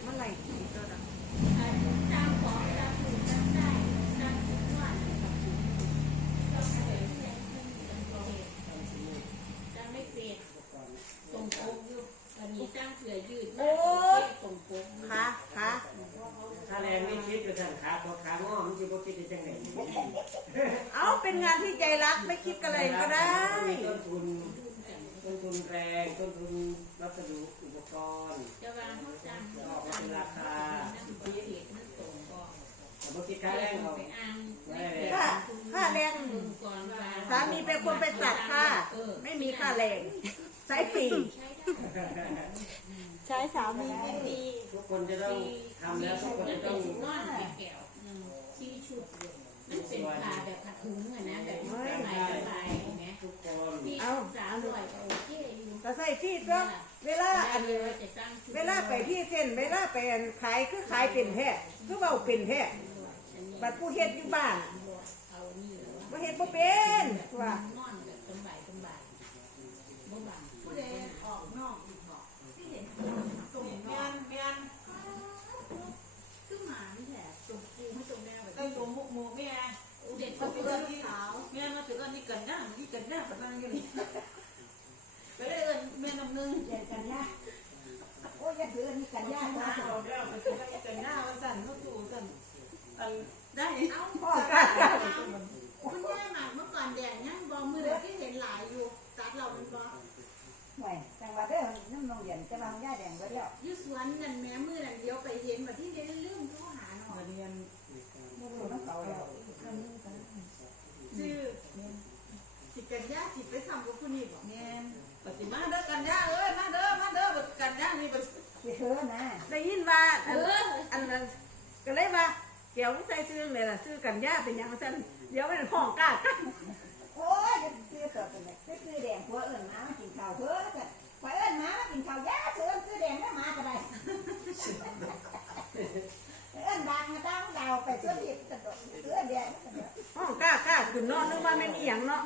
เมื่อไหร่ที่จะจ้างจ้างหัวจ้างหูจ้างใจจ้างทุกวันจ้างไม่เจ้อันนี้จ้างเสื่อยืดโอ้ค่ะค่ะถ้าแรงไม่คิดจะสั่ขาเพราะขาง้อมันจะบ่คิดจะจังไหนเอาเป็นงานที่ใจรักไม่คิดกันเลยก็ได้ต้นทุน ค่าแรงเขาไปอ้างค่าแรงก่อนสามีเป็นคนไปตัดค่าไม่มีค่าแรงใช้ฟรีใช้สามีไม่ดีทุกคนจะต้องทำแล้วทุกคนจะต้องนอนแก้วชี้ชุดมันเป็นผ้าแบบผัดถุงอะนะแบบสบายสบาไหมทุกคนที่สามร้อยโอเคอยู่ใส่ฟรีก็เวลาอันเวลาไปที่เส้นเวลาไปขายคือขายเป็นแท้คือเบาเป็นแท้ บัดผู้เฮ็ดอยู่บ้านเอานี่เหรอบ่เฮ็ดบ่เป็นว่านอนแบบสบายสบายบ่บังผู้ใดออกนอกอีกบอกที่เห็นตรงแมนแม ก็เลยว่าเกี่ยวใส่ซื้อเลยล่ะซื้อกันยาเป็นหยังซั่นเดี๋ยวมันห้องกากันโอ้ยซื้อตัวเป็นไปซื้อแดงผัวเอิ้นมามากินข้าวเถอะจ้ะข่อยเอิ้นมามากินข้าวยาซื้อซื้อแดงแล้วมาก็ได้เอิ้นดังดังดาวไปซื้อผิดกระโดดซื้อแดงห้องกล้ากล้าขึ้นนอนนึกว่าแม่นอีหยังเนาะ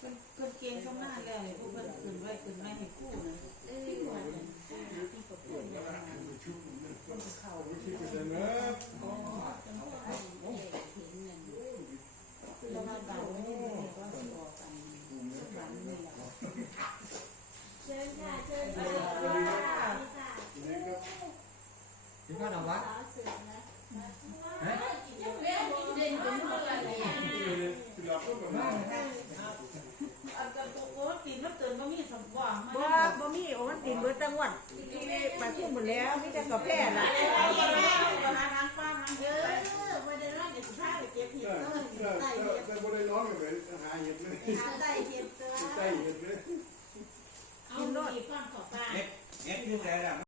เป็นคนเก่งสำนักแล้วนี่ผู้เพิ่นขึ้นไว้ขึ้นไม่ให้กู้นะ เอ้ยวันนั้นที่ประกวดเนี่ย แล้วมาต่างไม่ได้ก็สิออกกันฝันนี่แหละ เชิญค่ะเชิญค่ะค่ะ ถึงว่าเราวัดสาวเสือนะเล่นเด่นจนเมื่อไหร่เนี่ยอันกันตัวโอ้ตีนมันเตือนว่ามีสมบัติบ่บ่มีโอ้มันติดเบิดจังหวัดที่ไปทุ่มหมดแล้วมีแต่กาแฟล่ะหาทางป้าทางเยอะอวันเดียวนั่นเดี๋ยวสิพาไปเก็บเห็ดเต้ยใส่เห็ดแต่บ่ได้ร้องเลยหาเห็ดเลยหาใส่เห็ดต้ใส่ยเห็ดเลย เอาดีความขอเอ็ดเอ็ดอยู่ไหนล่ะ